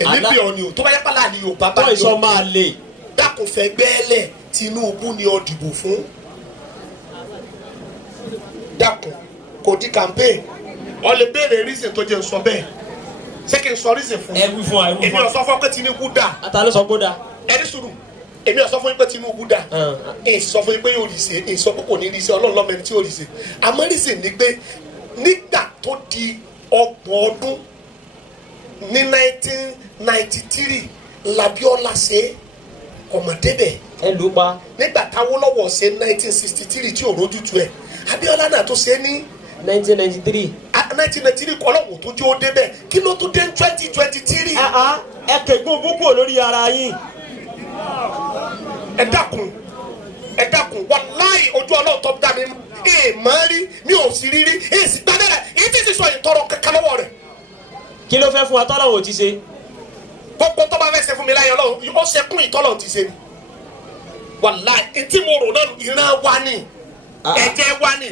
èmi bí ọ ni o tó bá yẹ pálá ni o bàbá tó ìsọ máa lè. dákun fẹ́ gbẹ́lẹ̀ Tinubu ni ọ dìbò fún dákun kò di campaign ọ lè béèrè reason tó jẹ́ sọ bẹ́ẹ̀ ṣé kí n sọ reason fún ẹ wí fún wa. èmi ò sọ fún pé Tinubu dà. ata ló sọ pé ó dà. ẹni sùúrù èmi ò sọ fún yín pé Tinubu dà èyí sọ fún yín pé yóò rí ṣe èyí sọ pé kò ní rí ṣe Ọlọ́run lọ́mọ ẹni tí yóò rí ṣe àmọ́ reason ni pé nígbà tó di 30 ọdún ní 1993 l'Abiola ṣe ọmọdébẹ̀ ẹ lù ú pa. nígbà t'Awólọ́wọ̀ ṣe 1963 tí ò rójútu ẹ̀ Abiola náà tó ṣe ní 1993. 1993 Ọlọ́run tó jẹ́ ó débẹ̀ kí ló tó dé 2023. ẹ kẹ̀gbọ́n boko lórí ara yín. ẹ dákun wàláì ojú Ọlọ́run tó dá mi máa rí mi ò sì rírí sì gbádẹ́rẹ̀ èyí tí sì sọ ìtọrọ kankan lọ́wọ́ rẹ̀. kí ló fẹ́ fún wa tọ́lọ́wọ́ ti ṣe. gbogbo tó bá fẹ́ ṣe fún mi láyé Ọlọ́run ó ṣe kún ìtọ́lọ̀ ti ṣe ni wàláì etí mo rò náà ìran wa ni ẹ̀jẹ̀ wa ni